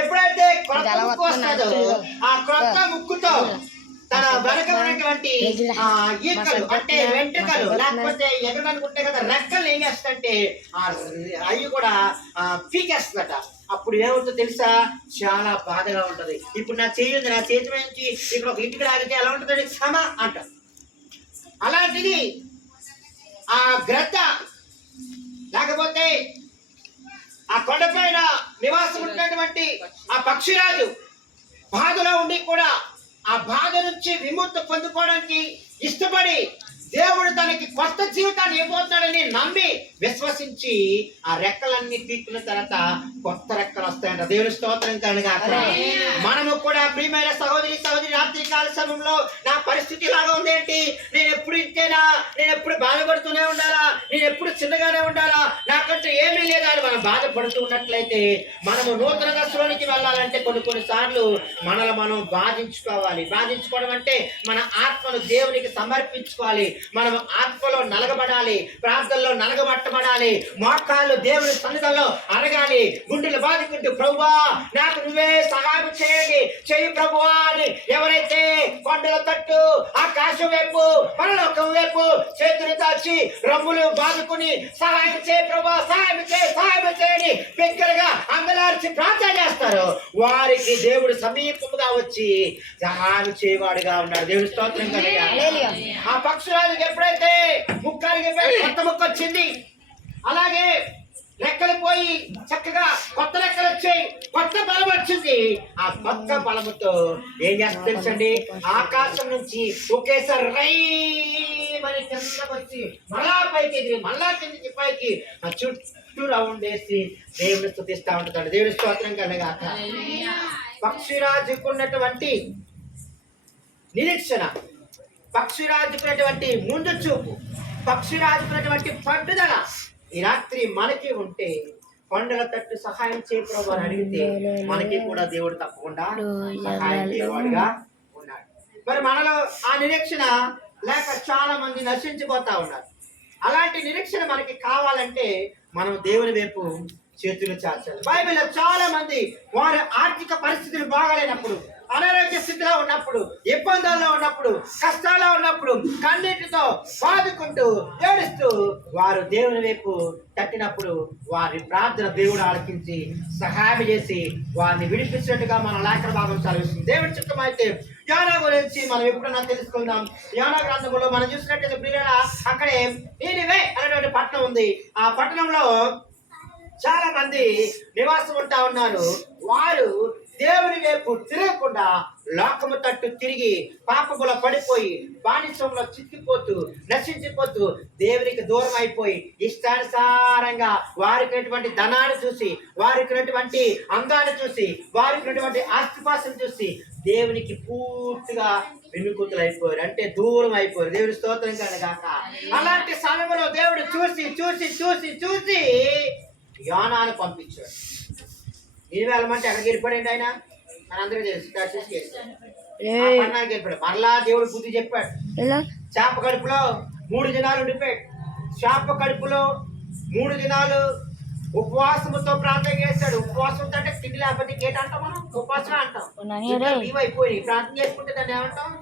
ఎప్పుడైతే కొత్త ముక్కు వస్తుందో ఆ కొత్త ముక్కుతో తన వెనక ఉన్నటువంటి ఈకలు అంటే వెంట్రుకలు లేకపోతే ఎగరనుకుంటే కదా రెక్కలు ఏం చేస్తుందంటే అవి కూడా పీకేస్తుందట. అప్పుడు ఏమవుతుందో తెలుసా, చాలా బాధగా ఉంటది. ఇప్పుడు నా చేయి ఉంది, నా చేతి నుంచి ఇక్కడ ఒక ఇంటికి రాగితే ఎలా ఉంటుందండి, సమ అంట. అలాంటిది ఆ గ్రద్ద లేకపోతే ఆ కొండపైన నివాసం ఉన్నటువంటి ఆ పక్షిరాజు బాధలో ఉండి కూడా ఆ బాధ నుంచి విముక్తి పొందుకోవడానికి ఇష్టపడి దేవుడు తనకి కొత్త జీవితాన్ని ఇవ్వబోతున్నాడని నమ్మి విశ్వసించి ఆ రెక్కలన్నీ పీక్కున్న తర్వాత కొత్త రెక్కలు వస్తాయంట. దేవుని స్తోత్రం కనుక మనము కూడా ప్రియమైన సహోదరి రాత్రి కాల సమయంలో నా పరిస్థితి ఇలాగా ఉందేంటి, నేను ఎప్పుడు ఇంతేనా, నేను ఎప్పుడు బాధపడుతూనే ఉండాలా, నేను ఎప్పుడు చిన్నగానే ఉండాలా, నాకంటే ఏమీ లేదా అని మనం బాధపడుతూ ఉన్నట్లయితే మనము నూతన దశలోనికి వెళ్ళాలంటే కొన్ని సార్లు మనల్ని మనం బాధించుకోవాలి. బాధించుకోవడం అంటే మన ఆత్మను దేవునికి సమర్పించుకోవాలి. మనం ఆత్మలో నలగబడాలి, ప్రార్థనలో నలగబట్టబడాలి, మోకాళ్ళు దేవుని సన్నిధిలో అరగాలి, గుండెలు బాదుకుంటూ ప్రభువా నాకు నువ్వే సహాయం చేయండి, చెయ్యి ప్రభువా అని ఎవరైతే కొండల తట్టు ఆకాశం వైపు పరలోకం వైపు చేతులు దాచి రమ్ములు బాదుకుని సహాయం చేయి ప్రభువా, సహాయం చేయని బిగ్గరగా అంగలార్చి ప్రార్థన చేస్తారు, వారికి దేవుడు సమీపముగా వచ్చి సహాయం చేయవాడుగా ఉన్నాడు. దేవుడి స్తోత్రం కలిగా. ఆ పక్షురాజుకి ఎప్పుడైతే ముక్కానికి కొత్త ముక్క వచ్చింది, అలాగే రెక్కలు పోయి చక్కగా కొత్త రెక్కలు వచ్చాయి, కొత్త బలం వచ్చింది. ఆ కొత్త బలముతో ఏం చేస్తా తెలుసండి, ఆకాశం నుంచి ఒకేసారి రైమని కిందకు వచ్చి మళ్ళా పైకి ఎదిరి మళ్ళా కిందికి పైకి ఆ చుట్టూ రౌండ్ వేసి దేవుని స్తుతిస్తా ఉంటాడు. దేవుని స్తోత్రం కలగాక. పక్షిరాజుకున్నటువంటి నిరీక్షణ, పక్షిరాజుకున్నటువంటి ముందు చూపు, పక్షిరాజుకున్నటువంటి పట్టుదల ఈ రాత్రి మనకి ఉంటే కొండల తట్టు సహాయం చేయ ప్రభు అని అడిగితే మనకి కూడా దేవుడు తప్పకుండా సహాయం చేయవాడుగా ఉన్నాడు. మరి మనలో ఆ నిరీక్షణ లేక చాలా మంది నశించిపోతా ఉన్నారు. అలాంటి నిరీక్షణ మనకి కావాలంటే మనం దేవుని వైపు చేతులు చాచాలి. బైబిల్లో చాలా మంది వారి ఆర్థిక పరిస్థితులు బాగాలేనప్పుడు, అనారోగ్య స్థితిలో ఉన్నప్పుడు, ఇబ్బందుల్లో ఉన్నప్పుడు, కష్టాల్లో ఉన్నప్పుడు కన్నీటితో బాదుకుంటూ ఏడుస్తూ వారు దేవుని వైపు తట్టినప్పుడు వారి ప్రార్థన దేవుడు ఆలకించి సహాయం చేసి వారిని విడిపించినట్టుగా మన లేఖన భాగం చదివిస్తుంది. దేవుడి చిత్తం అయితే యోనా గురించి మనం ఎప్పుడన్నా తెలుసుకుందాం. యోనా గ్రంథంలో మనం చూసినట్టయితే ప్రియులారా, అక్కడే నీనివే అనేటువంటి పట్టణం ఉంది. ఆ పట్టణంలో చాలా మంది నివాసం ఉంటా ఉన్నారు. వారు దేవుని వైపు తిరగకుండా లోకము తట్టు తిరిగి పాపములో పడిపోయి బానిసంలో చిక్కిపోతూ నశించిపోతూ దేవునికి దూరం అయిపోయి ఇష్టానుసారంగా వారికి ధనాన్ని చూసి, వారికి అందాన్ని చూసి, వారికి ఆస్తిపాసం చూసి దేవునికి పూర్తిగా వినుకూతులు అయిపోయారు, అంటే దూరం అయిపోయారు. దేవుడి స్తోత్రం కనుగాక. అలాంటి సమయంలో దేవుడు చూసి చూసి చూసి చూసి యోనాను పంపించాడు. నీవే వెళ్ళమంటే ఎక్కడికి వెళ్ళిపోయాడు ఆయన, మనందరికీ తెలుసు. వెళ్ళిపోయాడు. మరలా దేవుడు బుద్ధి చెప్పాడు. చేప కడుపులో 3 దినాలు ఉండిపోయాడు. చేప కడుపులో 3 దినాలు ఉపవాసముతో ప్రార్థన చేశాడు. ఉపవాసం అంటే తిండి లేకపోతే ఏంటంటాం మనం, ఉపవాసమే అంటాం. అయిపోయి ప్రార్థన చేసుకుంటే దాన్ని ఏమంటాం,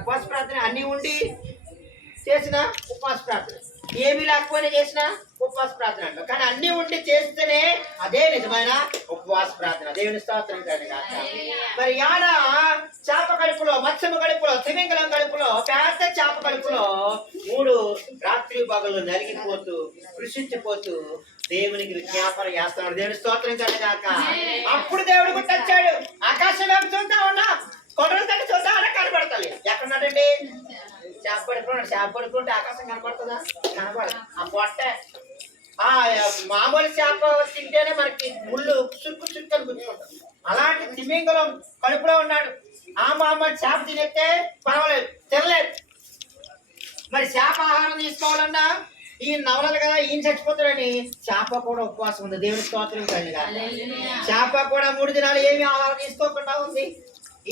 ఉపవాస ప్రార్థన. అన్ని ఉండి చేసిన ఉపవాస ప్రార్థన, ఏమీ లేకపోయినా చేసిన ఉపవాస ప్రార్థన అంటాం. కానీ అన్ని ఉండి చేస్తేనే అదే నిజమైన ఉపవాస ప్రార్థన. దేవుని స్తోత్రం కనుక. మరి యాడ చేప కడుపులో, మత్స్యము కడుపులో, తిమింగలం కడుపులో, పెద్ద చేప కడుపులో 3 రాత్రి పగలు నలిగిపోతూ కృషించిపోతూ దేవునికి విజ్ఞాపన చేస్తున్నాడు. దేవుని స్తోత్రం కనుక. అప్పుడు దేవుడు గుర్తొచ్చాడు. ఆకాశం వైపు చూద్దా ఉన్నా, కొండల తగ్గి చూద్దా అన్న కనపడతాయి. ఎక్కడున్నాడండి? చేప పడుకుంటే ఆకాశం కనపడుతుందా? కనపడదు. ఆ పొట్ట మామూలు చేప తింటేనే మనకి ముళ్ళు చుక్కు చుక్కు అని గుర్తుకుంటాం. అలాంటి తిమింగలం కడుపులో ఉన్నాడు. ఆ మామూలు చేప తినేస్తే పర్వాలేదు, తినలేదు. మరి చేప ఆహారం తీసుకోవాలన్నా ఈయన నవలలు కదా, ఈయన చచ్చిపోతాడని చేప కూడా ఉపవాసం ఉంది. దేవుని స్తోత్రం కలిగా. చేప కూడా 3 దినాలు ఏమి ఆహారం తీసుకోకుండా ఉంది.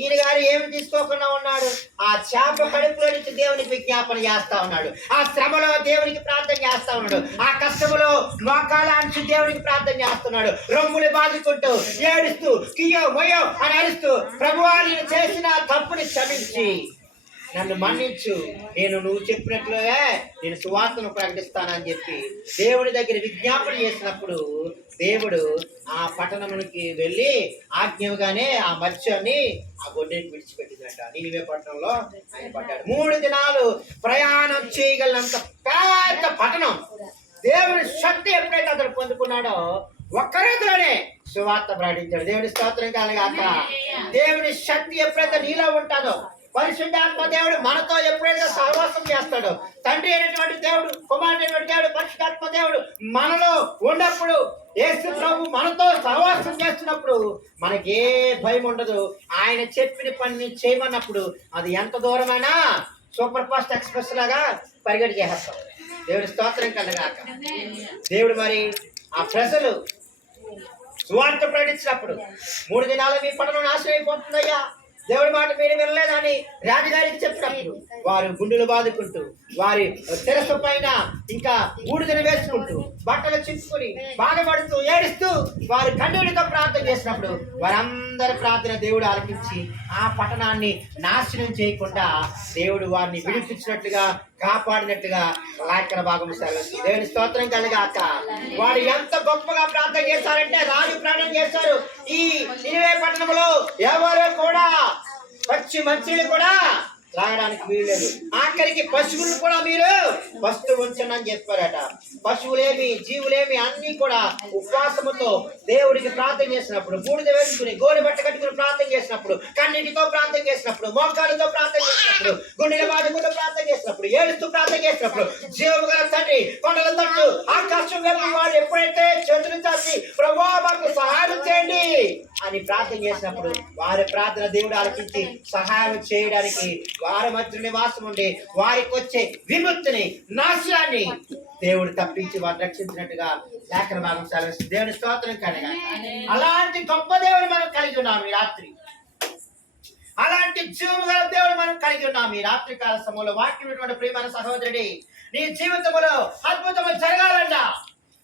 ఈయన గారు ఏమి తీసుకోకుండా ఉన్నాడు. ఆ చేప కడుపులో నుంచి దేవునికి విజ్ఞాపన చేస్తా ఉన్నాడు. ఆ శ్రమలో దేవునికి ప్రార్థన చేస్తా ఉన్నాడు. ఆ కష్టములో మోకాల నుంచి దేవునికి ప్రార్థన చేస్తున్నాడు. రొమ్ములు బాదుకుంటూ ఏడుస్తూ కియో మొయో అని అరుస్తూ, ప్రభువా నేను చేసిన తప్పుని క్షమించి నన్ను మన్నించు, నువ్వు చెప్పినట్లుగా నేను సువార్తను ప్రకటిస్తానని చెప్పి దేవుడి దగ్గర విజ్ఞాపన చేసినప్పుడు దేవుడు ఆ పట్టణమునికి వెళ్ళి ఆజ్ఞగానే ఆ మత్స్యాన్ని ఆ గొడ్డెకి విడిచిపెట్టిందంట. నీవే పట్టణంలో ఆయన పడ్డాడు. 3 దినాలు ప్రయాణం చేయగలిగినంత పెద్ద పట్టణం. దేవుడి శక్తి ఎప్పుడైతే అతడు పొందుకున్నాడో ఒక్క రోజులోనే సువార్త ప్రకటించాడు. దేవుడి స్తోత్రం కలగాక. దేవుడి శక్తి ఎప్పుడైతే నీలో ఉంటుందో, పరిశుద్ధాత్మ దేవుడు మనతో ఎప్పుడైతే సహవాసం చేస్తాడో, తండ్రి అయినటువంటి దేవుడు, కుమారుడు అయినటువంటి దేవుడు, పరిశుద్ధాత్మ దేవుడు మనలో ఉన్నప్పుడు, యేసు ప్రభు మనతో సహవాసం చేస్తున్నప్పుడు మనకి ఏ భయం ఉండదు. ఆయన చెప్పిన పని చేయమన్నప్పుడు అది ఎంత దూరమైనా సూపర్ ఫాస్ట్ ఎక్స్ప్రెస్ లాగా పరిగెడి చేస్తాం. దేవుడి స్తోత్రం కలగాక. దేవుడు మరి ఆ ప్రజలు సువార్త ప్రకటించినప్పుడు 3 దినాలు మీ పట్టణం నాశనం అయిపోతుందయ్యా, దేవుడి మాట మీరు వినలేదని రాజుగారికి చెప్పినప్పుడు వారు గుండెలు బాదుకుంటూ, వారి తెరస పైన ఇంకా బూడిదను వేసుకుంటూ, బట్టలు చింపుకొని బాధపడుతూ ఏడుస్తూ వారు కన్నీటితో ప్రార్థన చేసినప్పుడు వారందరి ప్రార్థన దేవుడు ఆలకించి ఆ పట్టణాన్ని నాశనం చేయకుండా దేవుడు వారిని విడిపించినట్లుగా, కాపాడినట్టుగా లేఖన భాగం సెలవిస్తుంది. దేవుని స్తోత్రం కలగాక. వారు ఎంత గొప్పగా ప్రార్థన చేశారంటే రాజు ప్రార్థన చేశారు. ఈ నినివే పట్టణంలో ఎవరు కూడా పచ్చి మంచిని కూడా తాగడానికి వీల్లేదు. ఆఖరికి పశువులు కూడా మీరు వస్తు ఉంచండి అని చెప్పారట. పశువులేమి జీవులేమి అన్ని కూడా ఉపవాసముతో దేవుడికి ప్రార్థన చేసినప్పుడు, బూడిద వేసుకుని గోడి బట్ట కట్టుకుని ప్రార్థన చేసినప్పుడు, కన్నిటితో ప్రార్థన చేసినప్పుడు, మోకాళ్ళతో ప్రార్థన చేసినప్పుడు, గుండెల బాధతో ప్రార్థన చేసినప్పుడు, ఏడుస్తూ ప్రార్థన చేసినప్పుడు, జీవము గల తండ్రి కొండల తట్టు ఆకాశం వైపు వాడు ఎప్పుడైతే చేతులు చాచి ప్రభువా మాకు సహాయం చేయండి అని ప్రార్థన చేసినప్పుడు వారి ప్రార్థన దేవుడు ఆలకించి సహాయం చేయడానికి వారి మధ్య నివాసం ఉండి వారికి వచ్చే విముక్తిని, నాశనాన్ని దేవుడు తప్పించి వారిని రక్షించినట్టుగా లేఖన భాగం సెలవిస్తుంది. దేవుని స్తోత్రం కలగా. అలాంటి గొప్ప దేవుడు మనం కలిగి ఉన్నాం ఈ రాత్రి. అలాంటి జీవము గల దేవుడు మనం కలిగి ఉన్నాం ఈ రాత్రి కాల సమయంలో. వాక్యమైనటువంటి ప్రియమైన సహోదరుడి, నీ జీవితంలో అద్భుతము జరగాలన్నా,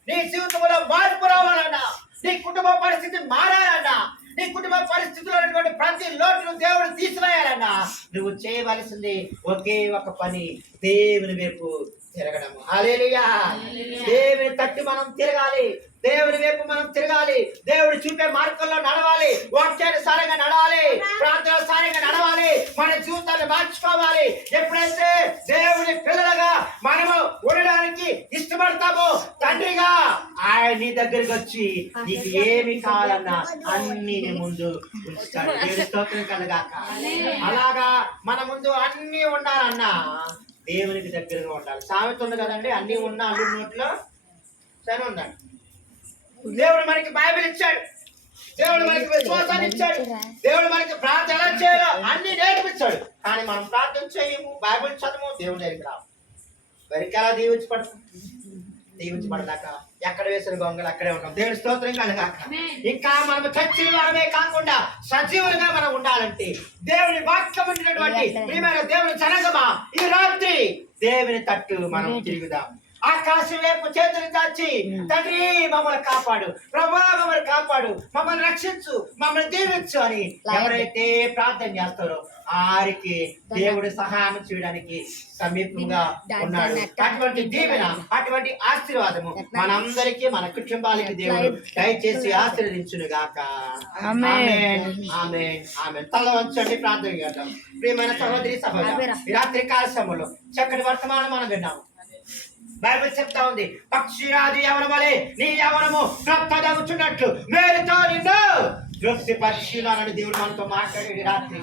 నీ జీవితంలో మార్పు రావాలన్నా, నీ కుటుంబ పరిస్థితి మారాలన్నా, నీ కుటుంబ పరిస్థితుల్లో ఉన్నటువంటి ప్రతి లోటును దేవుడు తీసివేయాలన్నా నువ్వు చేయవలసింది ఒకే ఒక పని, దేవుని వైపు తిరగడం. హల్లెలూయా. దేవుని తట్టు మనం తిరగాలి, దేవుని వైపు మనం తిరగాలి, దేవుడు చూపే మార్గంలో నడవాలి, వాక్యానుసారంగా నడవాలి, ప్రార్థనానుసారంగా నడవాలి, మన జీవితాన్ని మార్చుకోవాలి. ఎప్పుడైతే దేవుని పిల్లలుగా మనము ఉండడానికి ఇష్టపడతామో తండ్రిగా ఆయన నీ దగ్గరికి వచ్చి నీకు ఏమి కావాలన్నా అన్ని నీ ముందు ఉంచుతాడు. దేవుని స్తోత్రం కలగాక. అలాగా మన ముందు అన్ని ఉండాలన్నా దేవునికి దగ్గరగా ఉండాలి. సామెత ఉంది కదండి, అన్ని ఉన్నా అల్లు నోట్లో సరే ఉండాలి. దేవుడు మనకి బైబిల్ ఇచ్చాడు, దేవుడు మనకి విశ్వాసాన్ని ఇచ్చాడు, దేవుడు మనకి ప్రార్థన ఎలా చేయాలో అన్ని నేర్పించాడు. కానీ మనం ప్రార్థన చేయము, బైబిల్ చదవము, దేవుడి దగ్గరికి రావు. వరికి ఎలా దీవించబడదాక ఎక్కడ వేసిన గొంగలు అక్కడే ఉన్నాం. దేవుడి స్తోత్రం కలగాక. ఇంకా మనం చచ్చిన వారమే కాకుండా సజీవులుగా మనం ఉండాలంటే దేవుని వాక్యం ఉండినటువంటి ప్రియమైన దేవుని జనగమా ఈ రాత్రి దేవుని తట్టు మనం తిరుగుదాం. ఆకాశం వైపు చేతులు దాచి తండ్రి మమ్మల్ని కాపాడు, ప్రభువా మమ్మల్ని కాపాడు, మమ్మల్ని రక్షించు, మమ్మల్ని దీవించు అని ఎవరైతే ప్రార్థన చేస్తారో వారికి దేవుడు సహాయం చేయడానికి సమీపంగా ఉన్నాడు. అటువంటి దీవెన, అటువంటి ఆశీర్వాదము మనందరికీ, మన కుటుంబాలకి దేవుడు దయచేసి ఆశీర్వదించును గాక. ఆమేన్, ఆమేన్, ఆమేన్. తల వంచండి, ప్రార్థన చేద్దాం. ప్రియమైన సహోదరి సహోదరు, ఈ రాత్రి కాల సమయంలో చక్కటి వర్తమానం మనం విన్నాము. బైబిల్ చెప్తా ఉంది, పక్షిరాజు యవనం వలె నీ యవనము క్రొత్తదగుచున్నట్లు మేలుతో నిన్ను తృప్తిపరచునని దేవుడు మనతో మాట్లాడేది. రాత్రి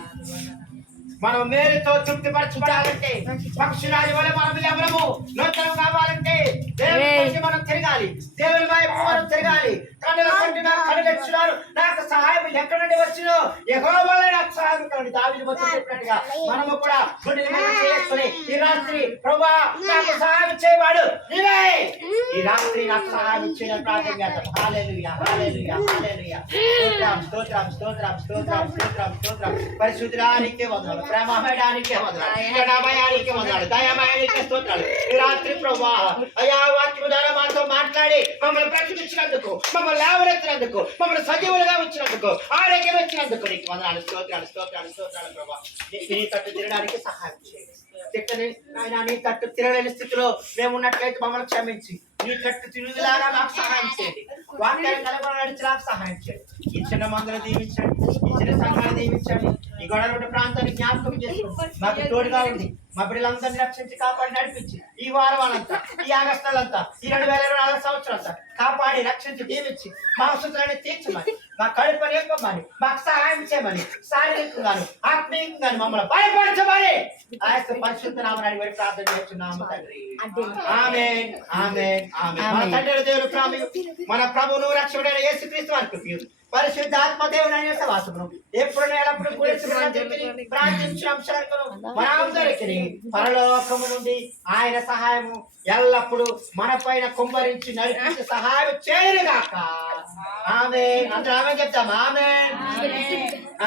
మనం మేలుతో తృప్తిపరచబడాలంటే, పక్షిరాజు వలె మనం యవనము నూతనం కావాలంటే దేవుని మనం తిరగాలి, దేవుని వైపు మనం తిరగాలి. కన్నుల తండ్రి నాకు కనుగొచ్చున్నారు, నాకు సహాయం ఎక్కడి నుండి వచ్చిన యెహోవాయే నాకు సహాయం కలుగును. దావీదు భక్తుడు చెప్పినట్టుగా మనము కూడా గుండెల మీద చేసుకుని ఈ రాత్రి ప్రభువా నాకు సహాయం చేయవాడు నీవే, ఈ రాత్రి నాకు సహాయం చేయని ప్రార్థన చేద్దాం. హల్లెలూయా హల్లెలూయా హల్లెలూయా. స్తోత్రం స్తోత్రం స్తోత్రం స్తోత్రం స్తోత్రం. పరిశుద్ధానికే వందనాలు, ప్రేమమయానికే వందనాలు, కరుణామయానికే వందనాలు, దయామయానికే స్తోత్రాలు. ఈ రాత్రి ప్రభువా అయా వాక్యము ద్వారా మాతో మాట్లాడి మమ్మల్ని ప్రకటించినందుకు, మమ్మల్ని లేవనెత్తినందుకు, మమ్మల్ని సజీవులుగా ఉంచినందుకు, ఆరోగ్యం ఇచ్చినందుకు నీకు వందనాలు, స్తోత్రాలు స్తోత్రాలు స్తోత్రాలు. ప్రభువా నీ తట్టు తిరగడానికి సహాయం చేయండి. తిట్టని ఆయన నీ తట్టు తిరగలేని స్థితిలో మేము ఉన్నట్లయితే మమ్మల్ని క్షమించి నీ తట్టు తిరుగులారా మాకు సహాయం చేయండి. వాక్యాన్ని కలగడం నడిచేలాగా సహాయం చేయండి. ఈ చిన్న మందులు దీవించండి, ఈ చిన్న సంఘాలు దీవించండి, ఈ గొడవ ప్రాంతాన్ని జ్ఞాపకం చేసుకోండి. మాకు తోడుగా ఉంది, మా బిడ్డలందరినీ రక్షించి కాపాడి నడిపించి ఈ వారవాలంతా, ఈ ఆగస్టులంతా, ఈ 2024 సంవత్సరం అంతా కాపాడి రక్షించి దీవించి మా అవసరాన్ని తీర్చమని, మా కడుపుని నింపమని, మాకు సహాయం చేయమని, శారీరకంగాను ఆత్మీయంగాను మమ్మల్ని బలపరచమని ఆ యొక్క పరిశుద్ధ నామమున అడిగి ప్రార్థన చేస్తున్నాము తండ్రి. ఆమేన్ ఆమేన్ ఆమేన్. మన తండ్రి దేవుని ప్రేమ, మన ప్రభువును రక్షకుడైన యేసుక్రీస్తు వారి కృపయు, పరిశుద్ధ ఆత్మ దేవుని అనే సహవాసమును ఎప్పుడు ఎల్లప్పుడు ప్రార్థించు మనందరికీ పరలోకము నుండి ఆయన సహాయము ఎల్లప్పుడు మన పైన కుమ్మరించి నడిపించి సహాయం చేయనుగాక. ఆమేన్. అందరూ ఆమేన్ చెప్తాం. ఆమేన్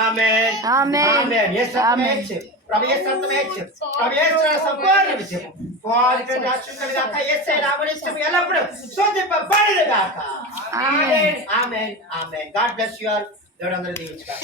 ఆమేన్ ఆమేన్. యేసు రక్తమే ప్రభు యేసు రక్తమే ప్రభు యేసు సంపూర్ణ విజయం వారికి రక్షకుడు గాక. యేసే నామమున ఎల్లప్పుడు స్తుతింపబడునుగాక. ఆమేన్ ఆమేన్ ఆమేన్. God bless you all. దేవుడు అందరిని దీవించుగాక.